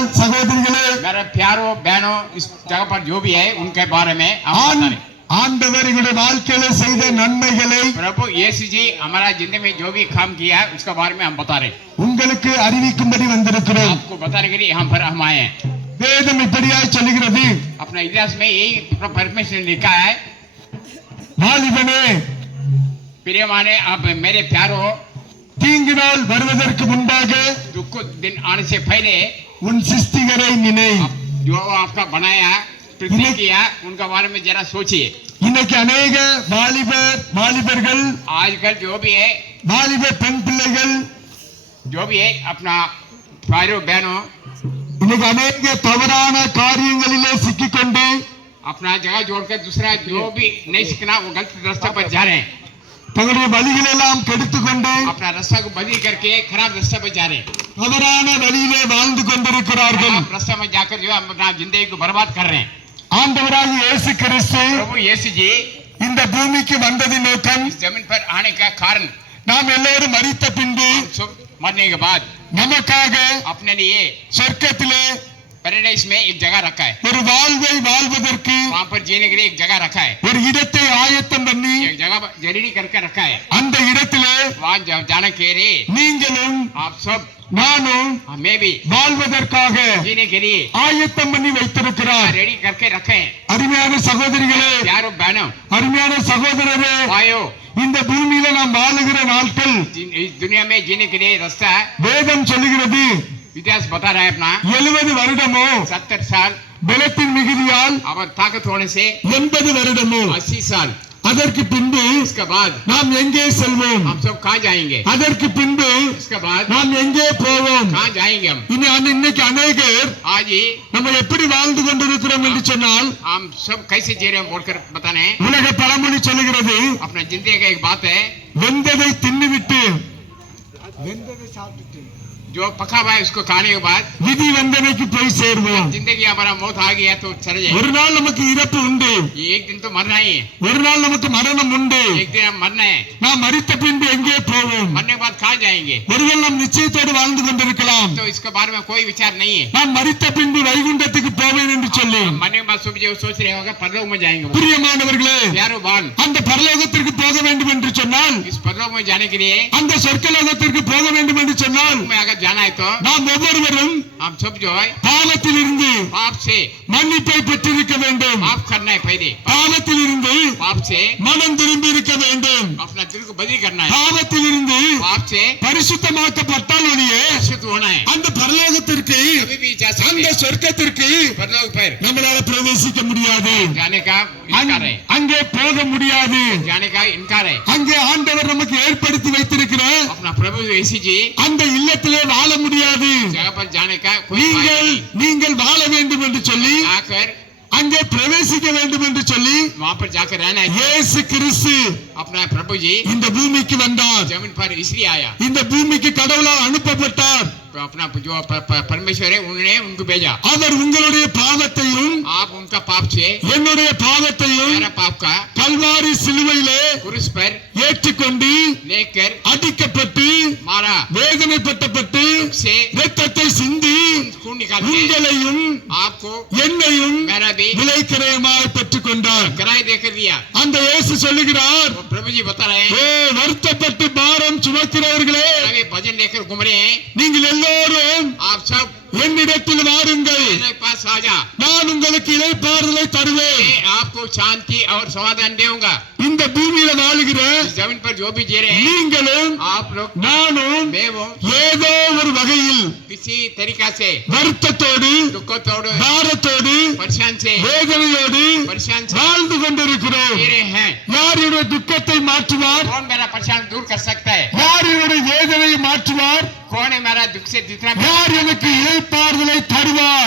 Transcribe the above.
சகோதரர்கள் சகோதரிகளே, मेरे प्यारों बहनों, इस जगह पर जो भी है उनके बारे में आप बता रहे। ஆண்டவர் எங்களுடைய வாழ்க்கையில செய்த நன்மைகளை प्रभु यीशु जी हमारा जिंदगी में जो भी काम किया है उसके बारे में हम बता रहे, உங்களுக்கு அறிவிக்கும்படி வந்திருக்கிறோம். आपको बताने के लिए यहाँ पर हम आए हैं। வேதம் இப்படியாய் சொல்லுகிறது, अपना इतिहास में यही परमेश्वर ने लिखा है, வாலிபனே, प्रियमाने आप मेरे प्यारों, தீங்கு நாள் வருவதற்கு முன்பாக दुख दिन आने से पहले உன் சிருஷ்டிகரை நினை. जो आपका बनाया पृथ्वी किया उनका बारे में जरा सोचिए। இன்னைக்கு अनेक வாலிபர்கள், आजकल जो भी है, வாலிப பெண் பிள்ளைகள், जो भी है अपना भाइयों बहनों, இன்னைக்கு अनेक தவறான காரியங்களிலே சிக்கிக்கொண்டு अपना जगह जोड़कर दूसरा जो भी नहीं सीखना वो गलत रास्ते पर जा रहे हैं, தங்களுடைய வழிகளை எல்லாம் கெடுத்துக்கொண்டு अपना रास्ता को बदल करके खराब रास्ते पर जा रहे हैं, தவறான வழியிலே வாழ்ந்து கொண்டிருக்கிறார்கள். खराब रास्ते में जाकर जो है अपना जिंदगी को बर्बाद कर रहे हैं। ஆண்டவராகிய இயேசு கிறிஸ்து प्रभु यीशु जी இந்த பூமிக்கு வந்ததின் நோக்கம், इस जमीन पर आने का कारण நாம் எல்லோரும் மரித்த பின்பு सब मरने के बाद நமக்காக अपने लिए சொர்க்கத்திலே पैराडाइज में एक जगह रखा है, ஒரு வாழ்வை வாழ்வதற்கு वहाँ पर जीने के लिए एक जगह रखा है, ஒரு இடத்தை ஆயத்தம் பண்ணி एक जगह जरूरी करके रखा है। அந்த இடத்திலே वहाँ जाने के लिए நீங்களும் आप सब, நானும் मैं भी வாழ்வதற்காக जीने के लिए ஆயத்தம் பண்ணி வைத்திருக்கிறார். रेडी करके रखे हैं। அருமையான சகோதரிகளே, प्यारों बहनों, அருமையான சகோதரரே, भाइयों, இந்த பூமியில நாம் வாழுகிற நாட்கள் इस दुनिया में जीने के लिए रास्ता வேதம் சொல்லுகிறது, इतिहास बता रहा है अपना 70 வருடமோ 70 साल, பலத்தின் மிகுதியால் अब ताकत होने से 80 வருடமோ, 80 साल, அதற்கு பின்பு इसके बाद நாம் எங்கே செல்வோம்? हम सब कहाँ जाएंगे? அதற்கு பின்பு इसके बाद நாம் எங்கே போவோம்? कहाँ जाएंगे हम? இன்னைக்கு அநேகர் आज ही நம்ம எப்படி வாழ்ந்து கொண்டிருக்கிறோம் என்று சொன்னால், हम सब कैसे जी रहे हैं बोलकर बताने। உலக பழமொழி சொல்லுகிறது, अपना जिंदगी का एक बात है, வெந்ததை தின்னுவிட்டு जो पका हुआ है उसको खाने के बाद விதி வந்தனைக்கு போய் சேருவோம். जिंदगी हमारा मौत आ गया तो चले जाए। ஒரு நாள் நமக்கு இறப்பு உண்டு, एक दिन तो मरना ही है, ஒரு நாள் நமக்கு மரணம் உண்டு. एक दिन हम मरना है, நாம் மரித்த பின்பு எங்கே போவோம்? मरने के बाद कहाँ जाएंगे? ஒருவேளை நாம் நிச்சயத்தோடு வாழ்ந்து கொண்டிருக்கலாம், तो इसके बारे में कोई विचार नहीं है। நான் மரித்த பின்பு வைகுண்டத்துக்கு போவேன் என்று சொல்லி. मरने के बाद सोच रहे होगा परलोक में जाएंगे। பிரியமானவர்களே, प्यारों बान, அந்த பரலோகத்திற்கு போக வேண்டும் என்று சொன்னால், इस परलोक में जाने के लिए அந்த சொர்க்கலோகத்திற்கு போக வேண்டும் என்று சொன்னால், में अगर जाना है तो நாம் ஒவ்வொருவரும் हम सब जो है பாவத்திலிருந்து पाप से மன்னிப்பை பெற்றிருக்க வேண்டும். माफ करना है, पहले பாவத்திலிருந்து पाप से மனம் திரும்பி இருக்க வேண்டும். अपना दिल को बदली करना है, பாவத்திலிருந்து पाप से பரிசுத்தமாக்கப்பட்டால் ஒழிய शुद्ध होना है। அந்த பரலோகத்திற்கு, कभी भी जा அந்த सकते சொர்க்கத்திற்கு परलोक पर நம்மளால பிரவேசிக்க முடியாது. जाने का इनकार है, அங்கே போக முடியாது. जाने का इनकार है। அங்கே ஆண்டவர் நமக்கு ஏற்படுத்தி வைத்திருக்கிற अपना प्रभु यीशु जी அந்த இல்லத்திலே வாழ முடியாது. जगह पर जाने का कोई फायदा नहीं। நீங்கள் வாழ வேண்டும் என்று சொல்லி, जाकर அங்கே பிரவேசிக்க வேண்டும் என்று சொல்லி वहाँ पर जाकर रहना है। இயேசு கிறிஸ்து अपना प्रभु जी இந்த பூமிக்கு வந்தார். जमीन पर इसलिए आया, இந்த பூமிக்கு கடவுளால் அனுப்பப்பட்டார். अपना जो परमेश्वर है उन्होंने उनको भेजा। அவர் உங்களுடைய பாவத்தையும் आप उनका पाप से, என்னுடைய பாவத்தையும் मेरा पाप का கல்வாரி சிலுவையிலே क्रूस पर ஏற்றுக்கொண்டு लेकर அடிக்கப்பட்டு मारा, வேதனைப்பட்டப்பட்டு से இரத்தத்தை சிந்தி खून निकाल के உங்களையும் आपको என்னையும் मेरा भी விலைக்கிரயமாய் பெற்றுக் கொண்டார். किराए देकर दिया। அந்த இயேசு சொல்லுகிறார், वो प्रभु जी बता रहे हैं, வருத்தப்பட்டு பாரம் சுமக்கிறவர்களே, अभी भजन लेकर घूम रहे हैं, நீங்கள் எல்லோரும் आप सब என்னிடத்தில் வாருங்கள், मेरे पास आ जा, நான் உங்களுக்கு இளைப்பாறுதலை தருவேன். मैं आपको शांति और समाधान दूंगा। இந்த பூமியில வாழுகிற इस जमीन पर जो भी जी रहे हैं நீங்களும் आप लोग, நானும் मैं वो ஏதோ ஒரு வகையில் किसी तरीका से வருத்தத்தோடு, दुखों பாரத்தோடு, परेशान से வேதனையோடு परेशान से வாழ்ந்து கொண்டிருக்கிறோம். जी रहे हैं। யார் என்னுடைய துக்கத்தை மாற்றுவார்? कौन मेरा परेशान दूर कर सकता है? யார் என்னுடைய வேதனையை மாற்றுவார்? कौन है मेरा दुख से जितना யார் எனக்கு இளைப்பாறுதலை தருவார்?